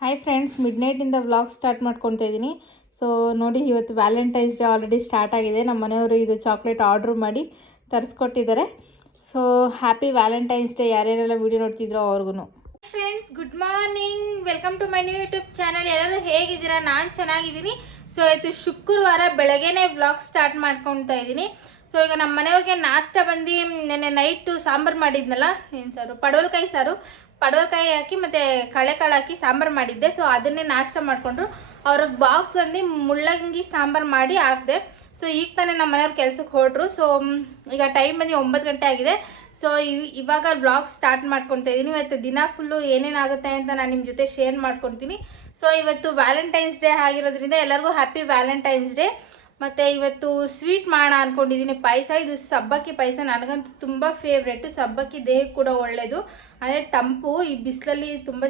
Hi friends, mid ನೈಟಿಂದ vlog start ಮಾಡ್ಕೊತಾ ಇದ್ದೀನಿ. ಸೊ ನೋಡಿ, ಇವತ್ತು ವ್ಯಾಲೆಂಟೈನ್ಸ್ ಡೇ ಆಲ್ರೆಡಿ ಸ್ಟಾರ್ಟ್ ಆಗಿದೆ. ನಮ್ಮ ಮನೆಯವರು ಇದು ಚಾಕ್ಲೇಟ್ ಆರ್ಡ್ರ್ ಮಾಡಿ ತರಿಸ್ಕೊಟ್ಟಿದ್ದಾರೆ. So happy Valentine's day. ಯಾರ್ಯಾರೆಲ್ಲ ವೀಡಿಯೋ ನೋಡ್ತಿದ್ರೋ ಅವ್ರಿಗೂ. Friends, good morning, welcome to my new YouTube channel. ಎಲ್ಲರೂ ಹೇಗಿದ್ದೀರಾ? ನಾನು ಚೆನ್ನಾಗಿದ್ದೀನಿ. ಸೊ ಇವತ್ತು ಶುಕ್ರವಾರ ಬೆಳಗ್ಗೆನೇ ವ್ಲಾಗ್ ಸ್ಟಾರ್ಟ್ ಮಾಡ್ಕೊತಾ ಇದ್ದೀನಿ. ಸೊ ಈಗ ನಮ್ಮ ಮನೆಯವ್ರಿಗೆ ನಾಷ್ಟ ಬಂದು ನೆನ್ನೆ ನೈಟು ಸಾಂಬಾರು ಮಾಡಿದ್ನಲ್ಲ, ಏನು ಸಾರು, ಪಡವಲಕಾಯಿ ಸಾರು, ಪಡವಲಕಾಯಿ ಹಾಕಿ ಮತ್ತು ಕಳೆಕಾಳು ಹಾಕಿ ಸಾಂಬಾರು ಮಾಡಿದ್ದೆ. ಸೊ ಅದನ್ನೇ ನಾಷ್ಟ ಮಾಡಿಕೊಂಡ್ರು. ಅವ್ರಿಗೆ ಬಾಕ್ಸ್ ಬಂದು ಮುಳ್ಳಂಗಿ ಸಾಂಬಾರು ಮಾಡಿ ಹಾಕಿದೆ. ಸೊ ಈಗ ತಾನೇ ನಮ್ಮ ಮನೆಯವ್ರು ಕೆಲ್ಸಕ್ಕೆ ಹೊರಟ್ರು. ಸೊ ಈಗ ಟೈಮ್ ಬಂದು 9 ಗಂಟೆ ಆಗಿದೆ. ಸೊ ಇವಾಗ ವ್ಲಾಗ್ ಸ್ಟಾರ್ಟ್ ಮಾಡ್ಕೊತಾ ಇದ್ದೀನಿ. ಇವತ್ತು ದಿನ ಫುಲ್ಲು ಏನೇನಾಗುತ್ತೆ ಅಂತ ನಾನು ನಿಮ್ಮ ಜೊತೆ ಶೇರ್ ಮಾಡ್ಕೊತೀನಿ. ಸೊ ಇವತ್ತು ವ್ಯಾಲೆಂಟೈನ್ಸ್ ಡೇ ಆಗಿರೋದ್ರಿಂದ ಎಲ್ಲರಿಗೂ ಹ್ಯಾಪಿ ವ್ಯಾಲೆಂಟೈನ್ಸ್ ಡೇ. ಮತ್ತು ಇವತ್ತು ಸ್ವೀಟ್ ಮಾಡೋಣ ಅಂದ್ಕೊಂಡಿದ್ದೀನಿ. ಪಾಯಸ, ಇದು ಸಬ್ಬಕ್ಕಿ ಪಾಯಸ. ನನಗಂತೂ ತುಂಬ ಫೇವ್ರೇಟು. ಸಬ್ಬಕ್ಕಿ ದೇಹಕ್ಕೆ ಕೂಡ ಒಳ್ಳೆಯದು, ಅಂದರೆ ತಂಪು. ಈ ಬಿಸಿಲಲ್ಲಿ ತುಂಬ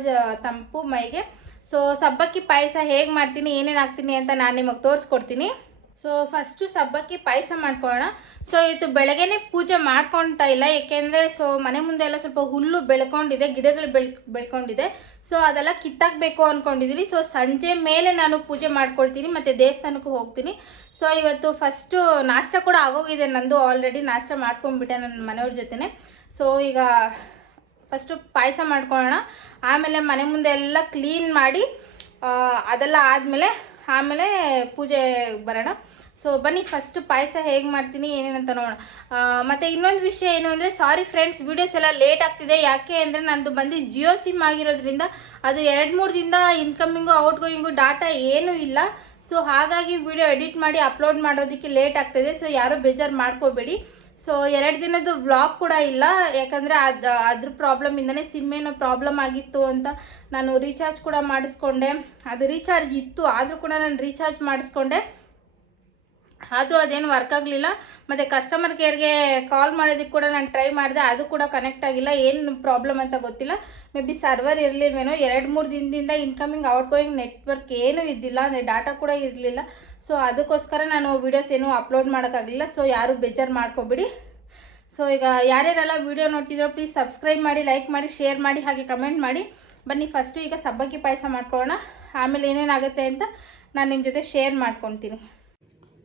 ತಂಪು ಮೈಗೆ. ಸೊ ಸಬ್ಬಕ್ಕಿ ಪಾಯಸ ಹೇಗೆ ಮಾಡ್ತೀನಿ, ಏನೇನು ಹಾಕ್ತೀನಿ ಅಂತ ನಾನು ನಿಮಗೆ ತೋರಿಸ್ಕೊಡ್ತೀನಿ. ಸೊ ಫಸ್ಟು ಸಬ್ಬಕ್ಕಿ ಪಾಯಸ ಮಾಡ್ಕೊಳ್ಳೋಣ. ಸೊ ಇವತ್ತು ಬೆಳಗ್ಗೆನೇ ಪೂಜೆ ಮಾಡ್ಕೊಳ್ತಾ ಇಲ್ಲ, ಏಕೆಂದರೆ ಸೊ ಮನೆ ಮುಂದೆ ಎಲ್ಲ ಸ್ವಲ್ಪ ಹುಲ್ಲು ಬೆಳ್ಕೊಂಡಿದೆ, ಗಿಡಗಳು ಬೆಳ್ಕೊಂಡಿದೆ. ಸೊ ಅದೆಲ್ಲ ಕಿತ್ತಾಕಬೇಕು ಅಂದ್ಕೊಂಡಿದ್ದೀನಿ. ಸೊ ಸಂಜೆ ಮೇಲೆ ನಾನು ಪೂಜೆ ಮಾಡ್ಕೊಳ್ತೀನಿ ಮತ್ತು ದೇವಸ್ಥಾನಕ್ಕೂ ಹೋಗ್ತೀನಿ. ಸೊ ಇವತ್ತು ಫಸ್ಟು ನಾಷ್ಟ ಕೂಡ ಆಗೋಗಿದೆ ನಂದು. ಆಲ್ರೆಡಿ ನಾಷ್ಟ ಮಾಡ್ಕೊಂಡ್ಬಿಟ್ಟೆ ನನ್ನ ಮನೆಯವ್ರ ಜೊತೆ. ಸೊ ಈಗ ಫಸ್ಟು ಪಾಯಸ ಮಾಡ್ಕೊಳ್ಳೋಣ. ಆಮೇಲೆ ಮನೆ ಮುಂದೆ ಎಲ್ಲ ಕ್ಲೀನ್ ಮಾಡಿ ಅದೆಲ್ಲ ಆಮೇಲೆ ಪೂಜೆ ಬರೋಣ. ಸೊ ಬನ್ನಿ, ಫಸ್ಟು ಪಾಯಸ ಹೇಗೆ ಮಾಡ್ತೀನಿ ಏನೇನಂತ ನೋಡೋಣ. ಮತ್ತು ಇನ್ನೊಂದು ವಿಷಯ ಏನು ಅಂದರೆ, ಸಾರಿ ಫ್ರೆಂಡ್ಸ್, ವೀಡಿಯೋಸ್ ಎಲ್ಲ ಲೇಟ್ ಆಗ್ತಿದೆ. ಯಾಕೆ ಅಂದರೆ ನಂದು ಬಂದು ಜಿಯೋ ಸಿಮ್ ಆಗಿರೋದ್ರಿಂದ ಅದು 2-3 ದಿನದ ಇನ್ಕಮಿಂಗು ಔಟ್ಗೋಯಿಂಗು ಡಾಟಾ ಏನೂ ಇಲ್ಲ. ಸೊ ಹಾಗಾಗಿ ವಿಡಿಯೋ ಎಡಿಟ್ ಮಾಡಿ ಅಪ್ಲೋಡ್ ಮಾಡೋದಕ್ಕೆ ಲೇಟ್ ಆಗ್ತಾಯಿದೆ. ಸೊ ಯಾರೂ ಬೇಜಾರು ಮಾಡ್ಕೋಬೇಡಿ. ಸೊ 2 ದಿನದ್ದು ವ್ಲಾಗ್ ಕೂಡ ಇಲ್ಲ, ಯಾಕಂದರೆ ಅದ್ರ ಪ್ರಾಬ್ಲಮಿಂದನೇ ಸಿಮ್ ಏನೋ ಪ್ರಾಬ್ಲಮ್ ಆಗಿತ್ತು ಅಂತ ನಾನು ರೀಚಾರ್ಜ್ ಕೂಡ ಮಾಡಿಸ್ಕೊಂಡೆ. ಅದು ರೀಚಾರ್ಜ್ ಇತ್ತು, ಆದರೂ ಕೂಡ ನಾನು ರೀಚಾರ್ಜ್ ಮಾಡಿಸ್ಕೊಂಡೆ. ಆದರೂ ಅದೇನು ವರ್ಕ್ ಆಗಲಿಲ್ಲ. ಮತ್ತು ಕಸ್ಟಮರ್ ಕೇರ್ಗೆ ಕಾಲ್ ಮಾಡೋದಕ್ಕೆ ಕೂಡ ನಾನು ಟ್ರೈ ಮಾಡಿದೆ, ಅದು ಕೂಡ ಕನೆಕ್ಟ್ ಆಗಿಲ್ಲ. ಏನು ಪ್ರಾಬ್ಲಮ್ ಅಂತ ಗೊತ್ತಿಲ್ಲ. May be server ಇರಲಿಲ್ವೇನೋ. 2-3 ದಿನದಿಂದ ಇನ್ಕಮಿಂಗ್ ಔಟ್ಗೋಯಿಂಗ್ ನೆಟ್ವರ್ಕ್ ಏನೂ ಇದ್ದಿಲ್ಲ, ಅಂದರೆ ಡಾಟಾ ಕೂಡ ಇರಲಿಲ್ಲ. ಸೊ ಅದಕ್ಕೋಸ್ಕರ ನಾನು ವೀಡಿಯೋಸ್ ಏನೂ ಅಪ್ಲೋಡ್ ಮಾಡೋಕ್ಕಾಗಲಿಲ್ಲ. ಸೊ ಯಾರೂ ಬೇಜಾರು ಮಾಡ್ಕೊಬಿಡಿ. ಸೊ ಈಗ ಯಾರ್ಯಾರೆಲ್ಲ ವೀಡಿಯೋ ನೋಡ್ತಿದ್ರೋ ಪ್ಲೀಸ್ ಸಬ್ಸ್ಕ್ರೈಬ್ ಮಾಡಿ, ಲೈಕ್ ಮಾಡಿ, ಶೇರ್ ಮಾಡಿ, ಹಾಗೆ ಕಮೆಂಟ್ ಮಾಡಿ. ಬನ್ನಿ ಫಸ್ಟು ಈಗ ಸಬ್ಬಕ್ಕಿ ಪಾಯಸ ಮಾಡ್ಕೊಳ್ಳೋಣ. ಆಮೇಲೆ ಏನೇನಾಗುತ್ತೆ ಅಂತ ನಾನು ನಿಮ್ಮ ಜೊತೆ ಶೇರ್ ಮಾಡ್ಕೊತೀನಿ.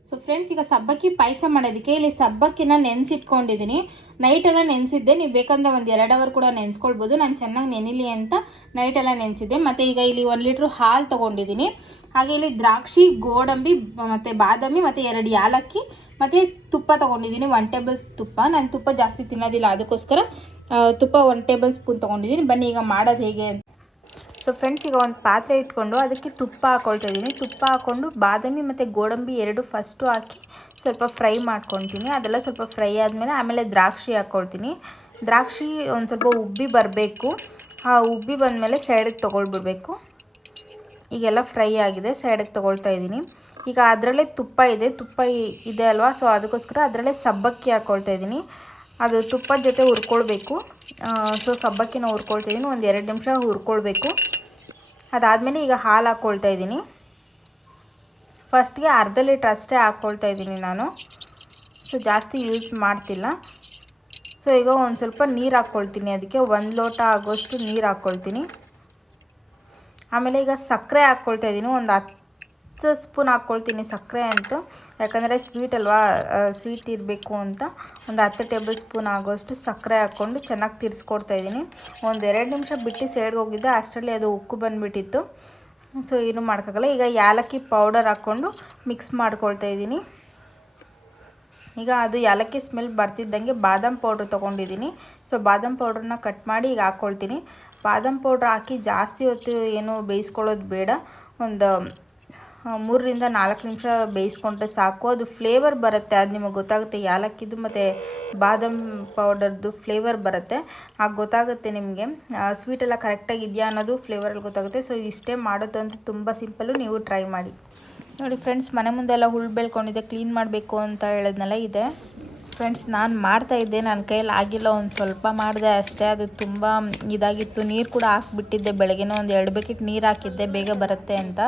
ಸೊ ಫ್ರೆಂಡ್ಸ್, ಈಗ ಸಬ್ಬಕ್ಕಿ ಪಾಯಸ ಮಾಡೋದಕ್ಕೆ ಇಲ್ಲಿ ಸಬ್ಬಕ್ಕಿನ ನೆನೆಸಿಟ್ಕೊಂಡಿದ್ದೀನಿ. ನೈಟೆಲ್ಲ ನೆನೆಸಿದ್ದೆ. ನೀವು ಬೇಕಂದರೆ ಒಂದು 2 ಅವರ್ ಕೂಡ ನೆನೆಸ್ಕೊಳ್ಬೋದು. ನಾನು ಚೆನ್ನಾಗಿ ನೆನಿಲಿ ಅಂತ ನೈಟೆಲ್ಲ ನೆನೆಸಿದ್ದೆ. ಮತ್ತು ಈಗ ಇಲ್ಲಿ 1 ಲೀಟ್ರ್ ಹಾಲು ತೊಗೊಂಡಿದ್ದೀನಿ. ಹಾಗೆ ಇಲ್ಲಿ ದ್ರಾಕ್ಷಿ, ಗೋಡಂಬಿ ಮತ್ತು ಬಾದಾಮಿ ಮತ್ತು 2 ಯಾಲಕ್ಕಿ ಮತ್ತು ತುಪ್ಪ ತೊಗೊಂಡಿದ್ದೀನಿ. 1 ಟೇಬಲ್ ತುಪ್ಪ. ನಾನು ತುಪ್ಪ ಜಾಸ್ತಿ ತಿನ್ನೋದಿಲ್ಲ, ಅದಕ್ಕೋಸ್ಕರ ತುಪ್ಪ 1 ಟೇಬಲ್ ಸ್ಪೂನ್ ತೊಗೊಂಡಿದ್ದೀನಿ. ಬನ್ನಿ ಈಗ ಮಾಡೋದು ಹೇಗೆ ಅಂತ. ಸೊ ಫ್ರೆಂಡ್ಸ್, ಈಗ ಒಂದು ಪಾತ್ರೆ ಇಟ್ಕೊಂಡು ಅದಕ್ಕೆ ತುಪ್ಪ ಹಾಕ್ಕೊಳ್ತಾ ಇದ್ದೀನಿ. ತುಪ್ಪ ಹಾಕ್ಕೊಂಡು ಬಾದಾಮಿ ಮತ್ತು ಗೋಡಂಬಿ 2 ಫಸ್ಟು ಹಾಕಿ ಸ್ವಲ್ಪ ಫ್ರೈ ಮಾಡ್ಕೊತೀನಿ. ಅದೆಲ್ಲ ಸ್ವಲ್ಪ ಫ್ರೈ ಆಮೇಲೆ ದ್ರಾಕ್ಷಿ ಹಾಕ್ಕೊಳ್ತೀನಿ. ದ್ರಾಕ್ಷಿ ಒಂದು ಸ್ವಲ್ಪ ಉಬ್ಬಿ ಬರಬೇಕು. ಆ ಉಬ್ಬಿ ಬಂದಮೇಲೆ ಸೈಡಿಗೆ ತೊಗೊಳ್ಬಿಡ್ಬೇಕು. ಈಗೆಲ್ಲ ಫ್ರೈ ಆಗಿದೆ, ಸೈಡಿಗೆ ತೊಗೊಳ್ತಾ ಇದ್ದೀನಿ. ಈಗ ಅದರಲ್ಲೇ ತುಪ್ಪ ಇದೆ ಅಲ್ವಾ, ಸೊ ಅದಕ್ಕೋಸ್ಕರ ಅದರಲ್ಲೇ ಸಬ್ಬಕ್ಕಿ ಹಾಕ್ಕೊಳ್ತಾ ಇದ್ದೀನಿ. ಅದು ತುಪ್ಪದ ಜೊತೆ ಹುರ್ಕೊಳ್ಬೇಕು. ಸೊ ಸಬ್ಬಕ್ಕಿನ ಹುರ್ಕೊಳ್ತಾಯಿದ್ದೀನಿ. ಒಂದು 2 ನಿಮಿಷ ಹುರ್ಕೊಳ್ಬೇಕು. ಅದಾದಮೇಲೆ ಈಗ ಹಾಲು ಹಾಕ್ಕೊಳ್ತಾ ಇದ್ದೀನಿ. ಫಸ್ಟ್ಗೆ ಅರ್ಧ ಲೀಟ್ರ್ ಅಷ್ಟೇ ಹಾಕ್ಕೊಳ್ತಾ ಇದ್ದೀನಿ ನಾನು. ಸೊ ಜಾಸ್ತಿ ಯೂಸ್ ಮಾಡ್ತಿಲ್ಲ. ಸೊ ಈಗ ಒಂದು ಸ್ವಲ್ಪ ನೀರು ಹಾಕ್ಕೊಳ್ತೀನಿ. ಅದಕ್ಕೆ 1 ಲೋಟ ಆಗೋಷ್ಟು ನೀರು ಹಾಕ್ಕೊಳ್ತೀನಿ. ಆಮೇಲೆ ಈಗ ಸಕ್ಕರೆ ಹಾಕ್ಕೊಳ್ತಾ ಇದ್ದೀನಿ. ಒಂದು 10 ಸ್ಪೂನ್ ಹಾಕ್ಕೊಳ್ತೀನಿ ಸಕ್ಕರೆ ಅಂತೂ, ಯಾಕಂದರೆ ಸ್ವೀಟ್ ಅಲ್ವಾ, ಸ್ವೀಟ್ ಇರಬೇಕು ಅಂತ ಒಂದು 10 ಟೇಬಲ್ ಸ್ಪೂನ್ ಆಗೋಷ್ಟು ಸಕ್ಕರೆ ಹಾಕ್ಕೊಂಡು ಚೆನ್ನಾಗಿ ತಿರ್ಸ್ಕೊಡ್ತಾ ಇದ್ದೀನಿ. ಒಂದು 2 ನಿಮಿಷ ಬಿಟ್ಟು ಸೈಡ್ಗೆ ಹೋಗಿದ್ದೆ, ಅಷ್ಟರಲ್ಲಿ ಅದು ಉಕ್ಕು ಬಂದುಬಿಟ್ಟಿತ್ತು. ಸೊ ಏನೂ ಮಾಡೋಕ್ಕಾಗಲ್ಲ. ಈಗ ಯಾಲಕ್ಕಿ ಪೌಡರ್ ಹಾಕ್ಕೊಂಡು ಮಿಕ್ಸ್ ಮಾಡ್ಕೊಳ್ತಾ ಇದ್ದೀನಿ. ಈಗ ಅದು ಯಾಲಕ್ಕಿ ಸ್ಮೆಲ್ ಬರ್ತಿದ್ದಂಗೆ ಬಾದಾಮ್ ಪೌಡ್ರ್ ತೊಗೊಂಡಿದ್ದೀನಿ. ಸೊ ಬಾದಾಮ್ ಪೌಡ್ರನ್ನ ಕಟ್ ಮಾಡಿ ಈಗ ಹಾಕ್ಕೊಳ್ತೀನಿ. ಬಾದಾಮ್ ಪೌಡ್ರ್ ಹಾಕಿ ಜಾಸ್ತಿ ಹೊತ್ತು ಏನು ಬೇಯಿಸ್ಕೊಳ್ಳೋದು ಬೇಡ. ಒಂದು 3-4 ನಿಮಿಷ ಬೇಯಿಸ್ಕೊಂಡ್ರೆ ಸಾಕು. ಅದು ಫ್ಲೇವರ್ ಬರುತ್ತೆ, ಅದು ನಿಮಗೆ ಗೊತ್ತಾಗುತ್ತೆ. ಯಾಲಕ್ಕಿದು ಮತ್ತು ಬಾದಾಮ್ ಪೌಡರ್ದು ಫ್ಲೇವರ್ ಬರುತ್ತೆ, ಆಗ ಗೊತ್ತಾಗುತ್ತೆ ನಿಮಗೆ ಸ್ವೀಟೆಲ್ಲ ಕರೆಕ್ಟಾಗಿ ಇದೆಯಾ ಅನ್ನೋದು ಫ್ಲೇವರಲ್ಲಿ ಗೊತ್ತಾಗುತ್ತೆ. ಸೊ ಇಷ್ಟೇ ಮಾಡೋದಂತೂ ತುಂಬ ಸಿಂಪಲ್ಲು, ನೀವು ಟ್ರೈ ಮಾಡಿ ನೋಡಿ. ಫ್ರೆಂಡ್ಸ್, ಮನೆ ಮುಂದೆ ಎಲ್ಲ ಹುಲ್ಲು ಬೆಳ್ಕೊಂಡಿದೆ, ಕ್ಲೀನ್ ಮಾಡಬೇಕು ಅಂತ ಹೇಳಿದ್ನಲ್ಲ, ಇದೆ ಫ್ರೆಂಡ್ಸ್, ನಾನು ಮಾಡ್ತಾಯಿದ್ದೆ, ನನ್ನ ಕೈಯಲ್ಲಿ ಆಗಿಲ್ಲ, ಒಂದು ಸ್ವಲ್ಪ ಮಾಡಿದೆ ಅಷ್ಟೇ. ಅದು ತುಂಬ ಇದಾಗಿತ್ತು. ನೀರು ಕೂಡ ಹಾಕ್ಬಿಟ್ಟಿದ್ದೆ, ಬೆಳಗ್ಗೆನೇ ಒಂದು 2 ಬಕೆಟ್ ನೀರು ಹಾಕಿದ್ದೆ ಬೇಗ ಬರುತ್ತೆ ಅಂತ.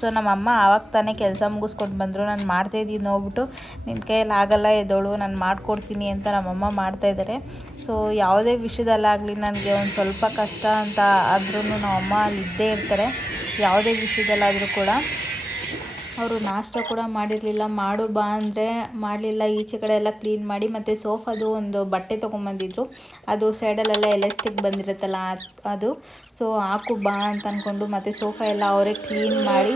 ಸೊ ನಮ್ಮಮ್ಮ ಆವಾಗ ತಾನೇ ಕೆಲಸ ಮುಗಿಸ್ಕೊಂಡು ಬಂದರು. ನಾನು ಮಾಡ್ತಾಯಿದ್ದೀನಿ ನೋಡ್ಬಿಟ್ಟು, ನಿನ್ನ ಕೈಯಲ್ಲಿ ಆಗಲ್ಲ ಎದ್ದೋಳು, ನಾನು ಮಾಡಿಕೊಡ್ತೀನಿ ಅಂತ ನಮ್ಮಮ್ಮ ಮಾಡ್ತಾಯಿದ್ದಾರೆ. ಸೊ ಯಾವುದೇ ವಿಷಯದಲ್ಲಾಗಲಿ ನನಗೆ ಒಂದು ಸ್ವಲ್ಪ ಕಷ್ಟ ಅಂತ ಆದ್ರೂ ನಮ್ಮಮ್ಮ ಅಲ್ಲಿ ಇದ್ದೇ ಇರ್ತಾರೆ. ಯಾವುದೇ ವಿಷಯದಲ್ಲಾದರೂ ಕೂಡ ಅವರು ನಾಷ್ಟ ಕೂಡ ಮಾಡಿರಲಿಲ್ಲ. ಮಾಡು ಬಾ ಅಂದರೆ ಮಾಡಲಿಲ್ಲ. ಈಚೆ ಕಡೆ ಎಲ್ಲ ಕ್ಲೀನ್ ಮಾಡಿ, ಮತ್ತು ಸೋಫಾದು ಒಂದು ಬಟ್ಟೆ ತೊಗೊಂಬಂದಿದ್ರು. ಅದು ಸೈಡಲ್ಲೆಲ್ಲ ಎಲಾಸ್ಟಿಕ್ ಬಂದಿರುತ್ತಲ್ಲ ಅದು. ಸೊ ಹಾಕು ಬಾ ಅಂತ ಅಂದ್ಕೊಂಡು ಮತ್ತು ಸೋಫಾ ಎಲ್ಲ ಅವರೇ ಕ್ಲೀನ್ ಮಾಡಿ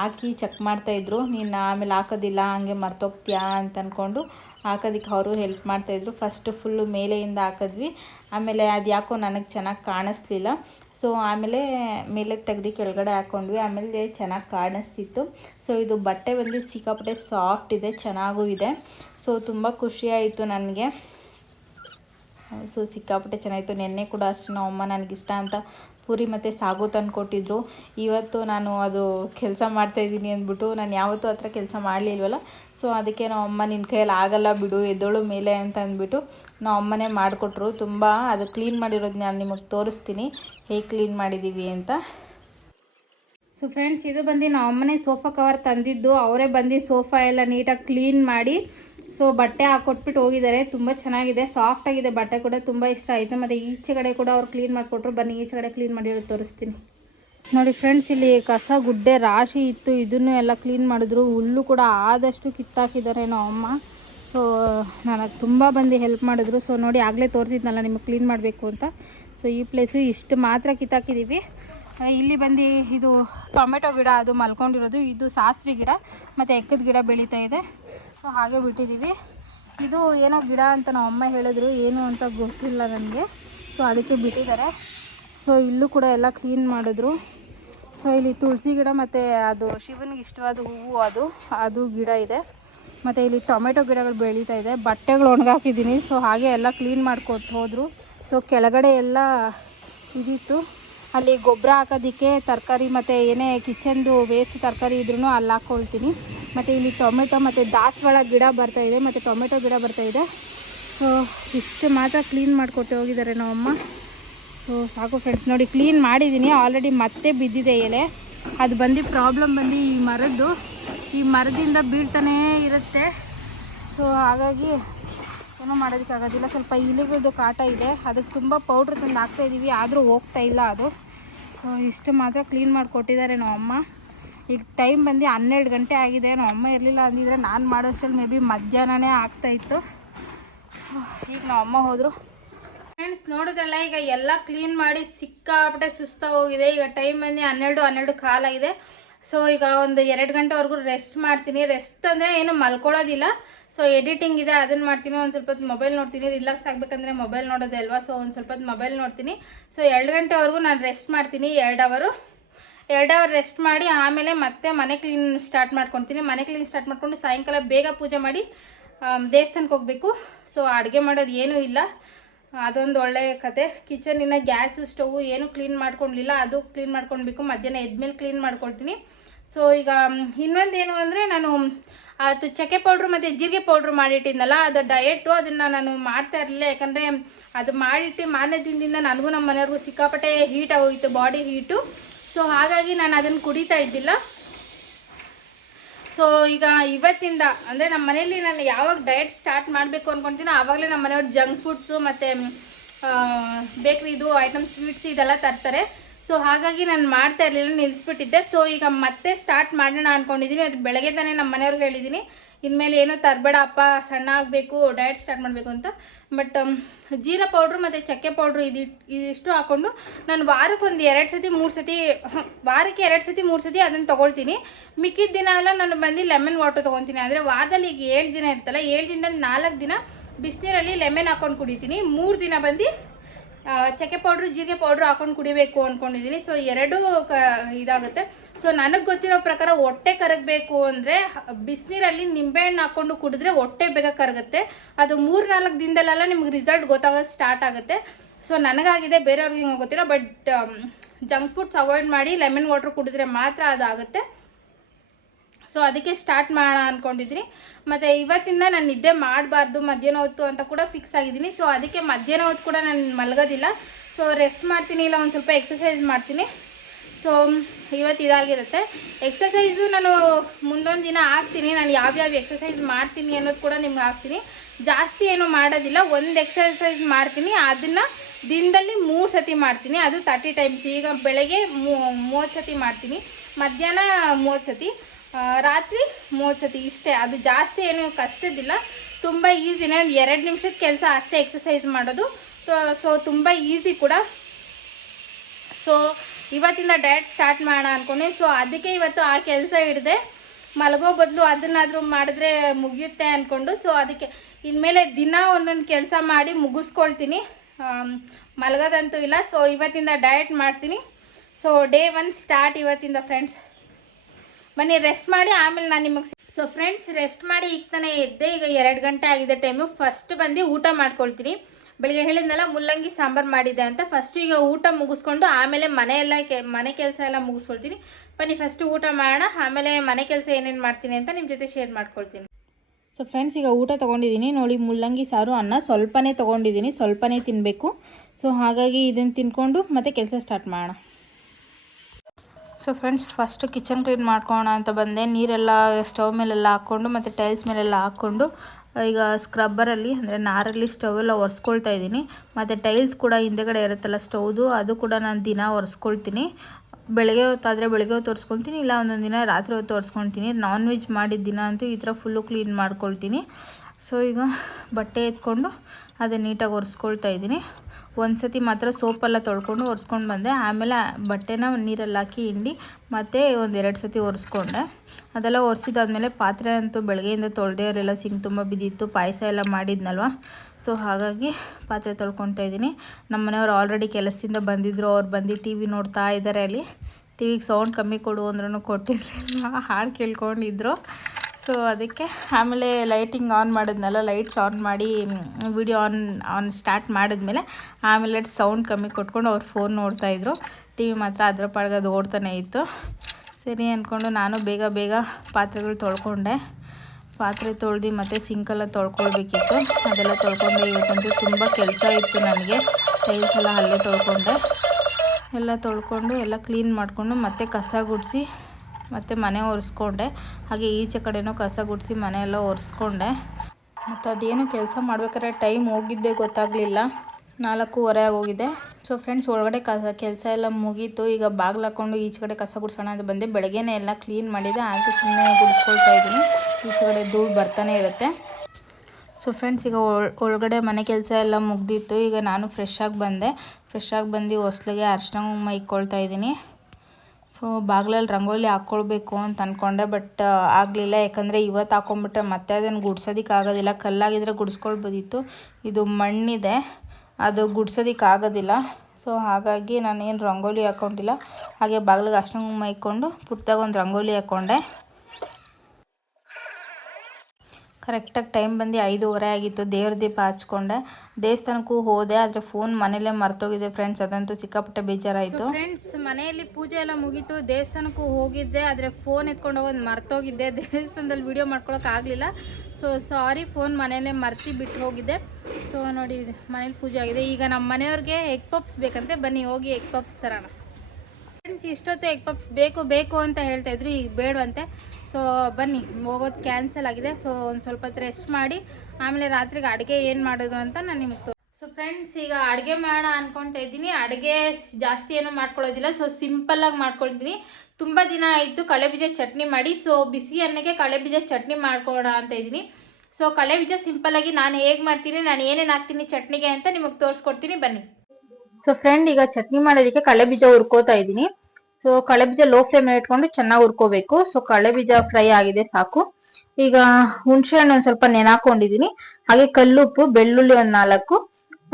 ಹಾಕಿ ಚೆಕ್ ಮಾಡ್ತಾಯಿದ್ರು. ನೀನು ಆಮೇಲೆ ಹಾಕೋದಿಲ್ಲ, ಹಂಗೆ ಮರ್ತೋಗ್ತೀಯಾ ಅಂತ ಅಂದ್ಕೊಂಡು ಹಾಕೋದಕ್ಕೆ ಅವರು ಹೆಲ್ಪ್ ಮಾಡ್ತಾಯಿದ್ರು. ಫಸ್ಟು ಫುಲ್ಲು ಮೇಲೆಯಿಂದ ಹಾಕಿದ್ವಿ. ಆಮೇಲೆ ಅದು ಯಾಕೋ ನನಗೆ ಚೆನ್ನಾಗಿ ಕಾಣಿಸ್ಲಿಲ್ಲ. ಸೊ ಆಮೇಲೆ ಮೇಲೆ ತೆಗ್ದು ಕೆಳಗಡೆ ಹಾಕ್ಕೊಂಡ್ವಿ. ಆಮೇಲೆ ಚೆನ್ನಾಗಿ ಕಾಣಿಸ್ತಿತ್ತು. ಸೊ ಇದು ಬಟ್ಟೆ ಬಂದು ಸಿಕ್ಕಾಪಟ್ಟೆ ಸಾಫ್ಟ್ ಇದೆ, ಚೆನ್ನಾಗೂ ಇದೆ. ಸೊ ತುಂಬ ಖುಷಿಯಾಯಿತು ನನಗೆ. ಸೊ ಸಿಕ್ಕಾಪಟ್ಟೆ ಚೆನ್ನಾಗಿತ್ತು. ನೆನ್ನೆ ಕೂಡ ಅಷ್ಟೇ ನಮ್ಮಮ್ಮ ನನಗಿಷ್ಟ ಅಂತ ಪೂರಿ ಮತ್ತು ಸಾಗು ತಂದು ಕೊಟ್ಟಿದ್ರು. ಇವತ್ತು ನಾನು ಅದು ಕೆಲಸ ಮಾಡ್ತಾಯಿದ್ದೀನಿ ಅಂದ್ಬಿಟ್ಟು, ನಾನು ಯಾವತ್ತೂ ಹತ್ರ ಕೆಲಸ ಮಾಡಲಿಲ್ವಲ್ಲ. ಸೊ ಅದಕ್ಕೆ ನಮ್ಮಮ್ಮ ನಿನ್ನ ಕೈಯಲ್ಲಿ ಆಗಲ್ಲ ಬಿಡು, ಎದ್ದೋಳು ಮೇಲೆ ಅಂತ ಅಂದ್ಬಿಟ್ಟು ನಮ್ಮಮ್ಮನೇ ಮಾಡಿಕೊಟ್ರು. ತುಂಬ ಅದು ಕ್ಲೀನ್ ಮಾಡಿರೋದು ನಾನು ನಿಮಗೆ ತೋರಿಸ್ತೀನಿ ಹೇಗೆ ಕ್ಲೀನ್ ಮಾಡಿದ್ದೀವಿ ಅಂತ. ಸೊ ಫ್ರೆಂಡ್ಸ್, ಇದು ಬಂದು ನಮ್ಮಮ್ಮನೇ ಸೋಫಾ ಕವರ್ ತಂದಿದ್ದು. ಅವರೇ ಬಂದು ಸೋಫಾ ಎಲ್ಲ ನೀಟಾಗಿ ಕ್ಲೀನ್ ಮಾಡಿ ಸೊ ಬಟ್ಟೆ ಹಾಕ್ಕೊಟ್ಬಿಟ್ಟು ಹೋಗಿದ್ದಾರೆ. ತುಂಬ ಚೆನ್ನಾಗಿದೆ, ಸಾಫ್ಟಾಗಿದೆ. ಬಟ್ಟೆ ಕೂಡ ತುಂಬ ಇಷ್ಟ ಆಯಿತು. ಮತ್ತು ಈಚೆ ಕಡೆ ಕೂಡ ಅವ್ರು ಕ್ಲೀನ್ ಮಾಡಿಕೊಟ್ರು. ಬನ್ನಿ ಈಚೆ ಕಡೆ ಕ್ಲೀನ್ ಮಾಡಿರೋದು ತೋರಿಸ್ತೀನಿ. ನೋಡಿ ಫ್ರೆಂಡ್ಸ್, ಇಲ್ಲಿ ಕಸ ಗುಡ್ಡೆ ರಾಶಿ ಇತ್ತು, ಇದನ್ನು ಎಲ್ಲ ಕ್ಲೀನ್ ಮಾಡಿದ್ರು. ಹುಲ್ಲು ಕೂಡ ಆದಷ್ಟು ಕಿತ್ತಾಕಿದ್ದಾರೆ ನಮ್ಮಮ್ಮ. ಸೊ ನನಗೆ ತುಂಬ ಬಂದು ಹೆಲ್ಪ್ ಮಾಡಿದ್ರು. ಸೊ ನೋಡಿ, ಆಗಲೇ ತೋರಿಸಿದ್ನಲ್ಲ ನಿಮಗೆ ಕ್ಲೀನ್ ಮಾಡಬೇಕು ಅಂತ. ಸೊ ಈ ಪ್ಲೇಸು ಇಷ್ಟು ಮಾತ್ರ ಕಿತ್ತಾಕಿದ್ದೀವಿ. ಇಲ್ಲಿ ಬಂದು ಇದು ಟೊಮೆಟೊ ಗಿಡ, ಅದು ಮಲ್ಕೊಂಡಿರೋದು. ಇದು ಸಾಸಿವೆ ಗಿಡ ಮತ್ತು ಎಕ್ಕದ ಗಿಡ ಬೆಳೀತಾ ಇದೆ. ಸೊ ಹಾಗೆ ಬಿಟ್ಟಿದ್ದೀವಿ. ಇದು ಏನೋ ಗಿಡ ಅಂತ ನಮ್ಮಮ್ಮ ಹೇಳಿದ್ರು, ಏನು ಅಂತ ಗೊತ್ತಿಲ್ಲ ನನಗೆ. ಸೊ ಅದಕ್ಕೆ ಬಿಟ್ಟಿದ್ದಾರೆ. ಸೊ ಇಲ್ಲೂ ಕೂಡ ಎಲ್ಲ ಕ್ಲೀನ್ ಮಾಡಿದ್ರು. ಸೊ ಇಲ್ಲಿ ತುಳಸಿ ಗಿಡ ಮತ್ತು ಅದು ಶಿವನಿಗೆ ಇಷ್ಟವಾದ ಹೂವು, ಅದು ಗಿಡ ಇದೆ. ಮತ್ತು ಇಲ್ಲಿ ಟೊಮೆಟೊ ಗಿಡಗಳು ಬೆಳೀತಾ ಇದೆ. ಬಟ್ಟೆಗಳು ಒಣಗಾಕಿದ್ದೀನಿ. ಸೊ ಹಾಗೆ ಎಲ್ಲ ಕ್ಲೀನ್ ಮಾಡಿಕೊಟ್ಟು ಹೋದರು. ಸೊ ಕೆಳಗಡೆ ಎಲ್ಲ ಇದಿತ್ತು, ಅಲ್ಲಿ ಗೊಬ್ಬರ ಹಾಕೋದಕ್ಕೆ ತರಕಾರಿ ಮತ್ತು ಏನೇ ಕಿಚನ್ದು ವೇಸ್ಟ್ ತರಕಾರಿ ಇದ್ರೂ ಅಲ್ಲಿ ಹಾಕ್ಕೊಳ್ತೀನಿ. ಮತ್ತು ಇಲ್ಲಿ ಟೊಮೆಟೊ ಮತ್ತು ದಾಸವಾಳ ಗಿಡ ಬರ್ತಾಯಿದೆ, ಮತ್ತು ಟೊಮೆಟೊ ಗಿಡ ಬರ್ತಾಯಿದೆ. ಸೊ ಇಷ್ಟು ಮಾತ್ರ ಕ್ಲೀನ್ ಮಾಡಿಕೊಟ್ಟು ಹೋಗಿದ್ದಾರೆ ನಮ್ಮಮ್ಮ. ಸೊ ಸಾಕು ಫ್ರೆಂಡ್ಸ್, ನೋಡಿ ಕ್ಲೀನ್ ಮಾಡಿದ್ದೀನಿ ಆಲ್ರೆಡಿ. ಮತ್ತೆ ಬಿದ್ದಿದೆ ಎಲೆ. ಅದು ಬಂದು ಪ್ರಾಬ್ಲಮ್ ಬಂದು ಈ ಮರದಿಂದ ಬೀಳ್ತಾನೇ ಇರುತ್ತೆ. ಸೊ ಹಾಗಾಗಿ ಏನೂ ಮಾಡೋದಕ್ಕಾಗೋದಿಲ್ಲ. ಸ್ವಲ್ಪ ಇಲಿಗಳದ್ದು ಕಾಟ ಇದೆ. ಅದಕ್ಕೆ ತುಂಬ ಪೌಡ್ರ್ ತಂದು ಹಾಕ್ತಾಯಿದ್ದೀವಿ, ಆದರೂ ಹೋಗ್ತಾ ಇಲ್ಲ ಅದು. ಸೊ ಇಷ್ಟು ಮಾತ್ರ ಕ್ಲೀನ್ ಮಾಡಿಕೊಟ್ಟಿದ್ದಾರೆ ನಮ್ಮಮ್ಮ. ಈಗ ಟೈಮ್ ಬಂದು 12 ಗಂಟೆ ಆಗಿದೆ. ನಮ್ಮಮ್ಮ ಇರಲಿಲ್ಲ ಅಂದಿದ್ರೆ ನಾನು ಮಾಡೋಷ್ಟರಲ್ಲಿ ಮೇ ಬಿ ಮಧ್ಯಾಹ್ನನೇ ಆಗ್ತಾಯಿತ್ತು. ಸೊ ಈಗ ನಮ್ಮಮ್ಮ ಹೋದರು. ಫ್ರೆಂಡ್ಸ್ ನೋಡಿದ್ರಲ್ಲ, ಈಗ ಎಲ್ಲ ಕ್ಲೀನ್ ಮಾಡಿ ಸಿಕ್ಕಾಪಟ್ಟೆ ಸುಸ್ತಾಗಿ ಹೋಗಿದೆ. ಈಗ ಟೈಮ್ ಬಂದು 12 ಕಾಲಾಗಿದೆ. ಸೊ ಈಗ ಒಂದು 2 ಗಂಟೆವರೆಗೂ ರೆಸ್ಟ್ ಮಾಡ್ತೀನಿ. ರೆಸ್ಟ್ ಅಂದರೆ ಏನು ಮಲ್ಕೊಳ್ಳೋದಿಲ್ಲ. ಸೊ ಎಡಿಟಿಂಗ್ ಇದೆ, ಅದನ್ನು ಮಾಡ್ತೀನಿ. ಒಂದು ಸ್ವಲ್ಪ ಹೊತ್ತು ಮೊಬೈಲ್ ನೋಡ್ತೀನಿ. ರಿಲ್ಯಾಕ್ಸ್ ಆಗಬೇಕಂದ್ರೆ ಮೊಬೈಲ್ ನೋಡೋದೇ ಅಲ್ವಾ. ಸೊ ಒಂದು ಸ್ವಲ್ಪ ಹೊತ್ತು ಮೊಬೈಲ್ ನೋಡ್ತೀನಿ. ಸೊ 2 ಗಂಟೆವರೆಗೂ ನಾನು ರೆಸ್ಟ್ ಮಾಡ್ತೀನಿ. 2 ಅವರ್ ರೆಸ್ಟ್ ಮಾಡಿ ಆಮೇಲೆ ಮತ್ತೆ ಮನೆ ಕ್ಲೀನ್ ಸ್ಟಾರ್ಟ್ ಮಾಡ್ಕೊತೀನಿ. ಮನೆ ಕ್ಲೀನ್ ಸ್ಟಾರ್ಟ್ ಮಾಡಿಕೊಂಡು ಸಾಯಂಕಾಲ ಬೇಗ ಪೂಜೆ ಮಾಡಿ ದೇವಸ್ಥಾನಕ್ಕೆ ಹೋಗಬೇಕು. ಸೊ ಅಡುಗೆ ಮಾಡೋದು ಏನೂ ಇಲ್ಲ, ಅದೊಂದು ಒಳ್ಳೆಯ ಕತೆ. ಕಿಚನಿನ ಗ್ಯಾಸು ಸ್ಟೌವು ಏನೂ ಕ್ಲೀನ್ ಮಾಡ್ಕೊಂಡಿಲ್ಲ, ಅದು ಕ್ಲೀನ್ ಮಾಡ್ಕೊಳ್ಬೇಕು. ಮಧ್ಯಾಹ್ನ ಎದ್ಮೇಲೆ ಕ್ಲೀನ್ ಮಾಡ್ಕೊಳ್ತೀನಿ. ಸೊ ಈಗ ಇನ್ನೊಂದೇನು ಅಂದರೆ, ನಾನು ಅದು ಚಕ್ಕೆ ಪೌಡ್ರು ಮತ್ತು ಜೀರಿಗೆ ಪೌಡ್ರು ಮಾಡಿಟ್ಟಿದ್ನಲ್ಲ, ಅದು ಡಯೆಟ್ಟು. ಅದನ್ನು ನಾನು ಮಾಡ್ತಾ ಇರಲಿಲ್ಲ, ಯಾಕಂದರೆ ಅದು ಮಾಡಿಟ್ಟು ಮಾರನೇ ದಿನದಿಂದ ನನಗೂ ನಮ್ಮ ಮನೆಯವ್ರಿಗೂ ಸಿಕ್ಕಾಪಟ್ಟೆ ಹೀಟ್ ಆಗೋಗಿತ್ತು, ಬಾಡಿ ಹೀಟು. ಸೊ ಹಾಗಾಗಿ ನಾನು ಅದನ್ನು ಕುಡಿತಾ ಇದ್ದಿಲ್ಲ. ಸೊ ಈಗ ಇವತ್ತಿಂದ ಅಂದರೆ ನಮ್ಮ ಮನೇಲಿ ನಾನು ಯಾವಾಗ ಡಯಟ್ ಸ್ಟಾರ್ಟ್ ಮಾಡಬೇಕು ಅಂದ್ಕೊಳ್ತೀನೋ ಆವಾಗಲೇ ನಮ್ಮ ಮನೆಯವ್ರು ಜಂಕ್ ಫುಡ್ಸು ಮತ್ತು ಬೇಕ್ರಿದು ಐಟಮ್ಸ್, ಸ್ವೀಟ್ಸ್ ಇದೆಲ್ಲ ತರ್ತಾರೆ. ಸೊ ಹಾಗಾಗಿ ನಾನು ಮಾಡ್ತಾ ಇರಲಿಲ್ಲ, ನಿಲ್ಲಿಸ್ಬಿಟ್ಟಿದ್ದೆ. ಸೊ ಈಗ ಮತ್ತೆ ಸ್ಟಾರ್ಟ್ ಮಾಡೋಣ ಅಂದ್ಕೊಂಡಿದ್ದೀನಿ. ಅದು ಬೆಳಗ್ಗೆ ತಾನೇ ನಮ್ಮ ಮನೆಯವ್ರಿಗೆ ಹೇಳಿದ್ದೀನಿ, ಇನ್ಮೇಲೆ ಏನೋ ತರಬೇಡ ಅಪ್ಪ, ಸಣ್ಣ ಆಗಬೇಕು, ಡಯಟ್ ಸ್ಟಾರ್ಟ್ ಮಾಡಬೇಕು ಅಂತ. ಬಟ್ ಜೀರಾ ಪೌಡ್ರು ಮತ್ತು ಚಕ್ಕೆ ಪೌಡ್ರು ಇದಿಷ್ಟು ಹಾಕ್ಕೊಂಡು ನಾನು ವಾರಕ್ಕೆ 2 ಸತಿ 3 ಸತಿ, ವಾರಕ್ಕೆ 2 ಸತಿ 3 ಸತಿ ಅದನ್ನು ತೊಗೊಳ್ತೀನಿ. ಮಿಕ್ಕಿದ ದಿನ ಎಲ್ಲ ನಾನು ಬಂದು ಲೆಮನ್ ವಾಟರ್ ತೊಗೊತೀನಿ. ಅಂದರೆ ವಾರದಲ್ಲಿ ಈಗ 7 ದಿನ ಇರ್ತಲ್ಲ, 7 ದಿನದಲ್ಲಿ 4 ದಿನ ಬಿಸಿನೀರಲ್ಲಿ ಲೆಮನ್ ಹಾಕ್ಕೊಂಡು ಕುಡಿತೀನಿ. 3 ದಿನ ಬಂದು ಚಕ್ಕೆ ಪೌಡ್ರು ಜೀರಿಗೆ ಪೌಡ್ರು ಹಾಕ್ಕೊಂಡು ಕುಡಿಬೇಕು ಅಂದ್ಕೊಂಡಿದ್ದೀನಿ. ಸೊ 2 ಇದಾಗುತ್ತೆ. ಸೊ ನನಗೆ ಗೊತ್ತಿರೋ ಪ್ರಕಾರ ಹೊಟ್ಟೆ ಕರಗಬೇಕು ಅಂದರೆ ಬಿಸಿನೀರಲ್ಲಿ ನಿಂಬೆಹಣ್ಣು ಹಾಕ್ಕೊಂಡು ಕುಡಿದ್ರೆ ಹೊಟ್ಟೆ ಬೇಗ ಕರಗುತ್ತೆ. ಅದು 3-4 ದಿನದಲ್ಲೆಲ್ಲ ನಿಮ್ಗೆ ರಿಸಲ್ಟ್ ಗೊತ್ತಾಗೋದು ಸ್ಟಾರ್ಟ್ ಆಗುತ್ತೆ. ಸೊ ನನಗಾಗಿದೆ, ಬೇರೆಯವ್ರಿಗೆ ಗೊತ್ತಿಲ್ಲ. ಬಟ್ ಜಂಕ್ ಫುಡ್ಸ್ ಅವಾಯ್ಡ್ ಮಾಡಿ ಲೆಮನ್ ವಾಟ್ರ್ ಕುಡಿದ್ರೆ ಮಾತ್ರ ಅದಾಗುತ್ತೆ. ಸೊ ಅದಕ್ಕೆ ಸ್ಟಾರ್ಟ್ ಮಾಡೋಣ ಅಂದ್ಕೊಂಡಿದ್ದೀನಿ. ಮತ್ತು ಇವತ್ತಿಂದ ನಾನು ನಿದ್ದೆ ಮಾಡಬಾರ್ದು ಮಧ್ಯಾಹ್ನ ಹೊತ್ತು ಅಂತ ಕೂಡ ಫಿಕ್ಸ್ ಆಗಿದ್ದೀನಿ. ಸೊ ಅದಕ್ಕೆ ಮಧ್ಯಾಹ್ನ ಹೊತ್ತು ಕೂಡ ನಾನು ಮಲಗೋದಿಲ್ಲ. ಸೊ ರೆಸ್ಟ್ ಮಾಡ್ತೀನಿ, ಇಲ್ಲ ಒಂದು ಸ್ವಲ್ಪ ಎಕ್ಸಸೈಸ್ ಮಾಡ್ತೀನಿ. ಸೊ ಇವತ್ತು ಇದಾಗಿರುತ್ತೆ. ಎಕ್ಸಸೈಸು ನಾನು ಮುಂದೊಂದು ದಿನ ಹಾಕ್ತೀನಿ, ನಾನು ಯಾವ್ಯಾವ ಎಕ್ಸಸೈಸ್ ಮಾಡ್ತೀನಿ ಅನ್ನೋದು ಕೂಡ ನಿಮ್ಗೆ ಹಾಕ್ತೀನಿ. ಜಾಸ್ತಿ ಏನೂ ಮಾಡೋದಿಲ್ಲ, ಒಂದು ಎಕ್ಸಸೈಸ್ ಮಾಡ್ತೀನಿ, ಅದನ್ನು ದಿನದಲ್ಲಿ 3 ಸತಿ ಮಾಡ್ತೀನಿ, ಅದು 30 ಟೈಮ್ಸ್. ಈಗ ಬೆಳಗ್ಗೆ 30 ಸತಿ ಮಾಡ್ತೀನಿ, ಮಧ್ಯಾಹ್ನ 30 ಸತಿ, ರಾತ್ರಿ 30 ಸತಿ, ಇಷ್ಟೇ. ಅದು ಜಾಸ್ತಿ ಏನು ಕಷ್ಟದಿಲ್ಲ, ತುಂಬ ಈಸಿನೇ. ಒಂದು 2 ನಿಮಿಷದ ಕೆಲಸ ಅಷ್ಟೇ ಎಕ್ಸಸೈಸ್ ಮಾಡೋದು. ಸೊ ತುಂಬ ಈಸಿ ಕೂಡ. ಸೊ ಇವತ್ತಿಂದ ಡಯಟ್ ಸ್ಟಾರ್ಟ್ ಮಾಡೋಣ ಅಂದ್ಕೊಂಡು, ಸೊ ಅದಕ್ಕೆ ಇವತ್ತು ಆ ಕೆಲಸ ಹಿಡಿದೆ. ಮಲಗೋ ಬದಲು ಅದನ್ನಾದರೂ ಮಾಡಿದ್ರೆ ಮುಗಿಯುತ್ತೆ ಅಂದ್ಕೊಂಡು, ಸೊ ಅದಕ್ಕೆ ಇನ್ಮೇಲೆ ದಿನ ಒಂದೊಂದು ಕೆಲಸ ಮಾಡಿ ಮುಗಿಸ್ಕೊಳ್ತೀನಿ, ಮಲಗೋದಂತೂ ಇಲ್ಲ. ಸೊ ಇವತ್ತಿಂದ ಡಯಟ್ ಮಾಡ್ತೀನಿ. ಸೊ ಡೇ 1 ಸ್ಟಾರ್ಟ್ ಇವತ್ತಿಂದ ಫ್ರೆಂಡ್ಸ್. ಬನ್ನಿ ರೆಸ್ಟ್ ಮಾಡಿ ಆಮೇಲೆ ನಾನು ನಿಮಗೆ. ಸೊ ಫ್ರೆಂಡ್ಸ್, ರೆಸ್ಟ್ ಮಾಡಿ ಈಗ ತಾನೇ ಎದ್ದೆ. ಈಗ 2 ಗಂಟೆ ಆಗಿದೆ ಟೈಮು. ಫಸ್ಟ್ ಬಂದು ಊಟ ಮಾಡ್ಕೊಳ್ತೀನಿ. ಬೆಳಿಗ್ಗೆ ಹೇಳಿದ್ನಲ್ಲ ಮುಲ್ಲಂಗಿ ಸಾಂಬಾರು ಮಾಡಿದ್ದೆ ಅಂತ. ಫಸ್ಟು ಈಗ ಊಟ ಮುಗಿಸ್ಕೊಂಡು ಆಮೇಲೆ ಮನೆ ಕೆಲಸ ಎಲ್ಲ ಮುಗಿಸ್ಕೊಳ್ತೀನಿ. ಬನ್ನಿ ಫಸ್ಟು ಊಟ ಮಾಡೋಣ, ಆಮೇಲೆ ಮನೆ ಕೆಲಸ ಏನೇನು ಮಾಡ್ತೀನಿ ಅಂತ ನಿಮ್ಮ ಜೊತೆ ಶೇರ್ ಮಾಡ್ಕೊಳ್ತೀನಿ. ಸೊ ಫ್ರೆಂಡ್ಸ್, ಈಗ ಊಟ ತೊಗೊಂಡಿದ್ದೀನಿ ನೋಡಿ. ಮುಲ್ಲಂಗಿ ಸಾರು, ಅನ್ನ ಸ್ವಲ್ಪನೇ ತೊಗೊಂಡಿದ್ದೀನಿ, ಸ್ವಲ್ಪನೇ ತಿನ್ನಬೇಕು. ಸೊ ಹಾಗಾಗಿ ಇದನ್ನು ತಿನ್ಕೊಂಡು ಮತ್ತೆ ಕೆಲಸ ಸ್ಟಾರ್ಟ್ ಮಾಡೋಣ. So friends, first kitchen clean ಮಾಡ್ಕೊಳ್ಳೋಣ ಅಂತ ಬಂದೆ. ನೀರೆಲ್ಲ ಸ್ಟವ್ ಮೇಲೆಲ್ಲ ಹಾಕ್ಕೊಂಡು ಮತ್ತು ಟೈಲ್ಸ್ ಮೇಲೆಲ್ಲ ಹಾಕ್ಕೊಂಡು ಈಗ ಸ್ಕ್ರಬ್ಬರಲ್ಲಿ ಅಂದರೆ ನಾರಲ್ಲಿ ಸ್ಟವ್ ಎಲ್ಲ ಒರೆಸ್ಕೊಳ್ತಾ ಇದ್ದೀನಿ. ಮತ್ತು ಟೈಲ್ಸ್ ಕೂಡ ಹಿಂದೆಗಡೆ ಇರುತ್ತಲ್ಲ ಸ್ಟವ್ದು, ಅದು ಕೂಡ ನಾನು ದಿನ ಒರೆಸ್ಕೊಳ್ತೀನಿ. ಬೆಳಗ್ಗೆ ಹೊತ್ತಾದರೆ ಬೆಳಗ್ಗೆ ಹೊತ್ತು ಒರೆಸ್ಕೊಳ್ತೀನಿ, ಇಲ್ಲ ಒಂದೊಂದು ದಿನ ರಾತ್ರಿ ಹೊತ್ತು ಒರೆಸ್ಕೊಳ್ತೀನಿ. ನಾನ್ ವೆಜ್ ಮಾಡಿದ ದಿನ ಅಂತೂ ಈ ಥರ ಫುಲ್ಲು ಕ್ಲೀನ್ ಮಾಡ್ಕೊಳ್ತೀನಿ. ಸೊ ಈಗ ಬಟ್ಟೆ ಎತ್ಕೊಂಡು ಅದೇ ನೀಟಾಗಿ ಒರೆಸ್ಕೊಳ್ತಾ ಇದ್ದೀನಿ. ಒಂದು ಸತಿ ಮಾತ್ರ ಸೋಪೆಲ್ಲ ತೊಳ್ಕೊಂಡು ಒರೆಸ್ಕೊಂಡು ಬಂದೆ. ಆಮೇಲೆ ಬಟ್ಟೆನ ನೀರಲ್ಲಿ ಹಾಕಿ ಹಿಂಡಿ ಮತ್ತೆ 1-2 ಸತಿ ಒರೆಸ್ಕೊಂಡೆ. ಅದೆಲ್ಲ ಒರೆಸಿದಾದ್ಮೇಲೆ ಪಾತ್ರೆ ಅಂತೂ ಬೆಳಗ್ಗೆಯಿಂದ ತೊಳೆದೇ ಇರಲಿಲ್ಲ, ಸಿಂಕ್ ತುಂಬ ಬಿದ್ದಿತ್ತು. ಪಾಯಸ ಎಲ್ಲ ಮಾಡಿದ್ನಲ್ವ, ಸೊ ಹಾಗಾಗಿ ಪಾತ್ರೆ ತೊಳ್ಕೊತಾ ಇದ್ದೀನಿ. ನಮ್ಮ ಮನೆಯವ್ರು ಆಲ್ರೆಡಿ ಕೆಲಸದಿಂದ ಬಂದಿದ್ದರು. ಅವ್ರು ಬಂದು ಟಿ ವಿ ನೋಡ್ತಾ ಇದ್ದಾರೆ. ಅಲ್ಲಿ ಟಿ ವಿಗೆ ಸೌಂಡ್ ಕಮ್ಮಿ ಕೊಡು ಅಂದ್ರೂ ಕೊಟ್ಟಿರಲಿಲ್ಲ, ಹಾಡು ಕೇಳ್ಕೊಂಡಿದ್ರು. ಸೊ ಅದಕ್ಕೆ ಆಮೇಲೆ ಲೈಟಿಂಗ್ ಆನ್ ಮಾಡಿದ್ನಲ್ಲ, ಲೈಟ್ಸ್ ಆನ್ ಮಾಡಿ ವಿಡಿಯೋ ಆನ್ ಸ್ಟಾರ್ಟ್ ಮಾಡಿದ್ಮೇಲೆ ಆಮೇಲೆ ಸೌಂಡ್ ಕಮ್ಮಿ ಕೊಟ್ಕೊಂಡು ಅವ್ರು ಫೋನ್ ನೋಡ್ತಾಯಿದ್ರು. ಟಿ ವಿ ಮಾತ್ರ ಅದ್ರ ಪಾಡ್ಗೆ ಅದು ಓಡ್ತಾನೆ ಇತ್ತು. ಸರಿ ಅಂದ್ಕೊಂಡು ನಾನು ಬೇಗ ಪಾತ್ರೆಗಳು ತೊಳ್ಕೊಂಡೆ. ಪಾತ್ರೆ ತೊಳೆದು ಮತ್ತು ಸಿಂಕೆಲ್ಲ ತೊಳ್ಕೊಳ್ಬೇಕಿತ್ತು, ಅದೆಲ್ಲ ತೊಳ್ಕೊಂಡೆ. ಇವತ್ತಂತೂ ತುಂಬ ಕೆಲಸ ಇತ್ತು ನನಗೆ. ಟೈಲ್ಸ್ ಎಲ್ಲ ಅಲ್ಲೇ ತೊಳ್ಕೊಂಡೆ. ಎಲ್ಲ ತೊಳ್ಕೊಂಡು ಎಲ್ಲ ಕ್ಲೀನ್ ಮಾಡಿಕೊಂಡು ಮತ್ತೆ ಕಸ ಗುಡಿಸಿ ಮತ್ತು ಮನೆ ಒರೆಸ್ಕೊಂಡೆ. ಹಾಗೆ ಈಚೆ ಕಡೆನೂ ಕಸ ಗುಡಿಸಿ ಮನೆಯೆಲ್ಲ ಒರೆಸ್ಕೊಂಡೆ. ಮತ್ತು ಅದೇನು ಕೆಲಸ ಮಾಡ್ಬೇಕಾದ್ರೆ ಟೈಮ್ ಹೋಗಿದ್ದೇ ಗೊತ್ತಾಗಲಿಲ್ಲ, 4:15 ಆಗೋಗಿದೆ. ಸೊ ಫ್ರೆಂಡ್ಸ್, ಒಳಗಡೆ ಕೆಲಸ ಎಲ್ಲ ಮುಗೀತು. ಈಗ ಬಾಗಿಲು ಹಾಕ್ಕೊಂಡು ಈಚೆ ಕಡೆ ಕಸ ಗುಡಿಸೋಣ ಅಂತ ಬಂದೆ. ಬೆಳಗ್ಗೆನೇ ಎಲ್ಲ ಕ್ಲೀನ್ ಮಾಡಿದೆ, ಆಯಿತು ಸುಮ್ಮನೆ ಗುಡಿಸ್ಕೊಳ್ತಾ ಇದ್ದೀನಿ. ಈಚೆ ಕಡೆ ಧೂಳು ಬರ್ತಾನೆ ಇರುತ್ತೆ. ಸೊ ಫ್ರೆಂಡ್ಸ್, ಈಗ ಒಳಗಡೆ ಮನೆ ಕೆಲಸ ಎಲ್ಲ ಮುಗ್ದಿತ್ತು. ಈಗ ನಾನು ಫ್ರೆಶ್ ಆಗಿ ಬಂದು ಹೊಸ್ಲಿಗೆ ಅರಿಶಿನ ಕುಂಕುಮ ಇಕ್ಕೊಳ್ತಾ ಇದ್ದೀನಿ. ಸೊ ಬಾಗಿಲಲ್ಲಿ ರಂಗೋಲಿ ಹಾಕ್ಕೊಳ್ಬೇಕು ಅಂತ ಅಂದ್ಕೊಂಡೆ, ಬಟ್ ಆಗಲಿಲ್ಲ. ಯಾಕಂದರೆ ಇವತ್ತು ಹಾಕ್ಕೊಂಬಿಟ್ರೆ ಮತ್ತೆ ಅದನ್ನು ಗುಡ್ಸೋದಕ್ಕಾಗೋದಿಲ್ಲ. ಕಲ್ಲಾಗಿದ್ದರೆ ಗುಡಿಸ್ಕೊಳ್ಬೋದಿತ್ತು, ಇದು ಮಣ್ಣಿದೆ, ಅದು ಗುಡ್ಸೋದಕ್ಕಾಗೋದಿಲ್ಲ. ಸೊ ಹಾಗಾಗಿ ನಾನೇನು ರಂಗೋಲಿ ಹಾಕ್ಕೊಂಡಿಲ್ಲ. ಹಾಗೆ ಬಾಗಿಲಿಗೆ ಅರಿಶಿನ ಕುಂಕುಮ ಇಕ್ಕೊಂಡು ಪುಟ್ಟದಾಗ ಒಂದು ರಂಗೋಲಿ ಹಾಕ್ಕೊಂಡೆ. ಕರೆಕ್ಟಾಗಿ ಟೈಮ್ ಬಂದು 5:15 ಆಗಿತ್ತು. ದೇವ್ರ ದೀಪ ಹಚ್ಕೊಂಡೆ. ದೇವಸ್ಥಾನಕ್ಕೂ ಹೋದೆ, ಆದರೆ ಫೋನ್ ಮನೇಲೇ ಮರ್ತೋಗಿದೆ ಫ್ರೆಂಡ್ಸ್. ಅದಂತೂ ಸಿಕ್ಕಾಪಟ್ಟೆ ಬೇಜಾರಾಯಿತು. ಫ್ರೆಂಡ್ಸ್, ಮನೆಯಲ್ಲಿ ಪೂಜೆ ಎಲ್ಲ ಮುಗೀತು. ದೇವಸ್ಥಾನಕ್ಕೂ ಹೋಗಿದ್ದೆ, ಆದರೆ ಫೋನ್ ಎತ್ಕೊಂಡು ಹೋಗೋದು ಮರ್ತೋಗಿದ್ದೆ. ದೇವಸ್ಥಾನದಲ್ಲಿ ವೀಡಿಯೋ ಮಾಡ್ಕೊಳಕ್ಕಾಗಲಿಲ್ಲ. ಸೊ ಸಾರಿ, ಫೋನ್ ಮನೆಯಲ್ಲೇ ಮರ್ತಿ ಬಿಟ್ಟು ಹೋಗಿದ್ದೆ. ಸೊ ನೋಡಿ, ಮನೇಲಿ ಪೂಜೆ ಆಗಿದೆ. ಈಗ ನಮ್ಮ ಮನೆಯವ್ರಿಗೆ ಎಗ್ ಪಪ್ಸ್ ಬೇಕಂತೆ, ಬನ್ನಿ ಹೋಗಿ ಎಗ್ ಪಪ್ಸ್ ತರೋಣ. ಫ್ರೆಂಡ್ಸ್, ಇಷ್ಟೊತ್ತು ಎಗ್ ಪಪ್ಸ್ ಬೇಕು ಅಂತ ಹೇಳ್ತಾಯಿದ್ರು, ಈಗ ಬೇಡವಂತೆ. ಸೊ ಬನ್ನಿ, ಹೋಗೋದು ಕ್ಯಾನ್ಸಲ್ ಆಗಿದೆ. ಸೊ ಒಂದು ಸ್ವಲ್ಪ ಹೊತ್ತು ರೆಸ್ಟ್ ಮಾಡಿ ಆಮೇಲೆ ರಾತ್ರಿಗೆ ಅಡುಗೆ ಏನು ಮಾಡೋದು ಅಂತ ನಾನು ನಿಮಗೆ ಸೊ ಫ್ರೆಂಡ್ಸ್, ಈಗ ಅಡುಗೆ ಮಾಡೋಣ ಅಂದ್ಕೊಳ್ತಾ ಇದ್ದೀನಿ. ಅಡುಗೆ ಜಾಸ್ತಿ ಏನೂ ಮಾಡ್ಕೊಳ್ಳೋದಿಲ್ಲ, ಸೊ ಸಿಂಪಲ್ಲಾಗಿ ಮಾಡ್ಕೊಳ್ತೀನಿ. ತುಂಬ ದಿನ ಆಯಿತು ಕಡಲೆಬೀಜ ಚಟ್ನಿ ಮಾಡಿ. ಸೊ ಬಿಸಿ ಅನ್ನಕ್ಕೆ ಕಡಲೆಬೀಜ ಚಟ್ನಿ ಮಾಡ್ಕೊಳ್ಳೋಣ ಅಂತ ಇದ್ದೀನಿ. ಸೊ ಕಡಲೆಬೀಜ ಸಿಂಪಲ್ಲಾಗಿ ನಾನು ಹೇಗೆ ಮಾಡ್ತೀನಿ, ನಾನು ಏನೇನು ಹಾಕ್ತೀನಿ ಚಟ್ನಿಗೆ ಅಂತ ನಿಮಗೆ ತೋರಿಸ್ಕೊಡ್ತೀನಿ, ಬನ್ನಿ. ಸೊ ಫ್ರೆಂಡ್, ಈಗ ಚಟ್ನಿ ಮಾಡೋದಕ್ಕೆ ಕಡಲೆಬೀಜ ಹುರ್ಕೋತಾ ಇದ್ದೀನಿ. ಸೊ ಕಡಲೆಬೀಜ ಲೋ ಫ್ಲೇಮ್ ಇಟ್ಕೊಂಡು ಚೆನ್ನಾಗಿ ಹುರ್ಕೋಬೇಕು. ಸೊ ಕಡಲೆಬೀಜ ಫ್ರೈ ಆಗಿದೆ, ಸಾಕು. ಈಗ ಹುಣಸೆ ಹಣ್ಣು ಒಂದು ಸ್ವಲ್ಪ ನೆನಾಕೊಂಡಿದ್ದೀನಿ. ಹಾಗೆ ಕಲ್ಲುಪ್ಪು, ಬೆಳ್ಳುಳ್ಳಿ ಒಂದು 4,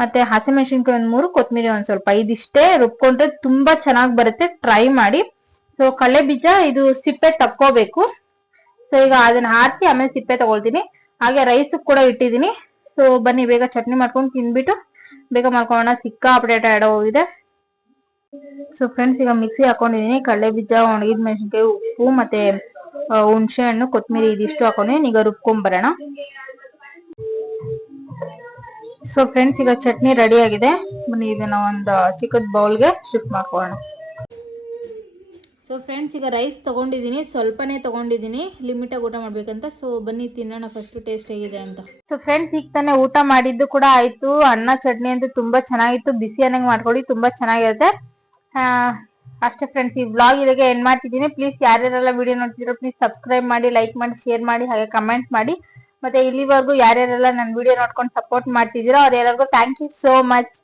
ಮತ್ತೆ ಹಸಿಮೆಣಸಿನ್ಕಾಯಿ ಒಂದು 3, ಕೊತ್ತಂಬರಿ ಒಂದು ಸ್ವಲ್ಪ, ಇದಿಷ್ಟೇ. ರುಬ್ಕೊಂಡ್ರೆ ತುಂಬಾ ಚೆನ್ನಾಗಿ ಬರುತ್ತೆ, ಟ್ರೈ ಮಾಡಿ. ಸೊ ಕಡಲೆಬೀಜ ಇದು ಸಿಪ್ಪೆ ತಕ್ಕೋಬೇಕು. ಸೊ ಈಗ ಅದನ್ನ ಹಾಕಿ ಆಮೇಲೆ ಸಿಪ್ಪೆ ತಗೊಳ್ತೀನಿ. ಹಾಗೆ ರೈಸ್ ಕೂಡ ಇಟ್ಟಿದ್ದೀನಿ. ಸೊ ಬನ್ನಿ ಬೇಗ ಚಟ್ನಿ ಮಾಡ್ಕೊಂಡು ತಿನ್ಬಿಟ್ಟು ಬೇಗ ಮಾಡ್ಕೊಳ್ಳೋಣ. ಸಿಕ್ಕಾಪಟ್ಟೆ ಟೈರ್ಡ್ ಹೋಗಿದೆ. ಸೊ ಫ್ರೆಂಡ್ಸ್, ಈಗ ಮಿಕ್ಸಿ ಹಾಕೊಂಡಿದೀನಿ. ಕಡಲೆಬೀಜ, ಒಣಗಿದ ಮೆಣಸಿನ್ಕಾಯಿ, ಉಪ್ಪು ಮತ್ತೆ ಹುಣಸೆ ಹಣ್ಣು, ಕೊತ್ತಂಬರಿ ಇದಿಷ್ಟು ಹಾಕೊಂಡಿದ್ದೀನಿ. ಈಗ ರುಬ್ಕೊಂಬರೋಣ. ಸೊ ಫ್ರೆಂಡ್ಸ್, ಈಗ ಚಟ್ನಿ ರೆಡಿ ಆಗಿದೆ. ಬನ್ನಿ ಇದನ್ನ ಒಂದು ಚಿಕ್ಕದ ಬೌಲ್ಗೆ ಶಿಫ್ಟ್ ಮಾಡ್ಕೊಳ್ಳೋಣ. ಸೊ ಫ್ರೆಂಡ್ಸ್, ಈಗ ರೈಸ್ ತೊಗೊಂಡಿದ್ದೀನಿ, ಸ್ವಲ್ಪನೇ ತೊಗೊಂಡಿದ್ದೀನಿ, ಲಿಮಿಟಾಗಿ ಊಟ ಮಾಡ್ಬೇಕಂತ. ಸೊ ಬನ್ನಿ ತಿನ್ನೋಣ ಫಸ್ಟ್ ಟೇಸ್ಟ್ ಹೇಗಿದೆ ಅಂತ. ಸೊ ಫ್ರೆಂಡ್ಸ್, ಈಗ ತಾನೇ ಊಟ ಮಾಡಿದ್ದು ಕೂಡ ಆಯ್ತು. ಅನ್ನ ಚಟ್ನಿ ಅಂತೂ ತುಂಬಾ ಚೆನ್ನಾಗಿತ್ತು. ಬಿಸಿ ಅನ್ನಂಗೆ ಮಾಡ್ಕೊಳ್ಳಿ, ತುಂಬಾ ಚೆನ್ನಾಗಿರುತ್ತೆ. ಅಷ್ಟೇ ಫ್ರೆಂಡ್ಸ್, ಈ ವ್ಲಾಗ್ ಇಲ್ಲಿಗೆ ಎಂಡ್ ಮಾಡ್ತಿದ್ದೀನಿ. ಪ್ಲೀಸ್ ಯಾರ್ಯಾರೆಲ್ಲ ವಿಡಿಯೋ ನೋಡ್ತಿದ್ರು ಪ್ಲೀಸ್ ಸಬ್ಸ್ಕ್ರೈಬ್ ಮಾಡಿ, ಲೈಕ್ ಮಾಡಿ, ಶೇರ್ ಮಾಡಿ, ಹಾಗೆ ಕಮೆಂಟ್ ಮಾಡಿ. ಮತ್ತೆ ಇಲ್ಲಿವರೆಗೂ ಯಾರ್ಯಾರೆಲ್ಲ ನನ್ನ ವಿಡಿಯೋ ನೋಡ್ಕೊಂಡು ಸಪೋರ್ಟ್ ಮಾಡ್ತಿದ್ದೀರೋ ಅವ್ರೆಲ್ಲರಿಗೂ ಥ್ಯಾಂಕ್ ಯು ಸೋ ಮಚ್.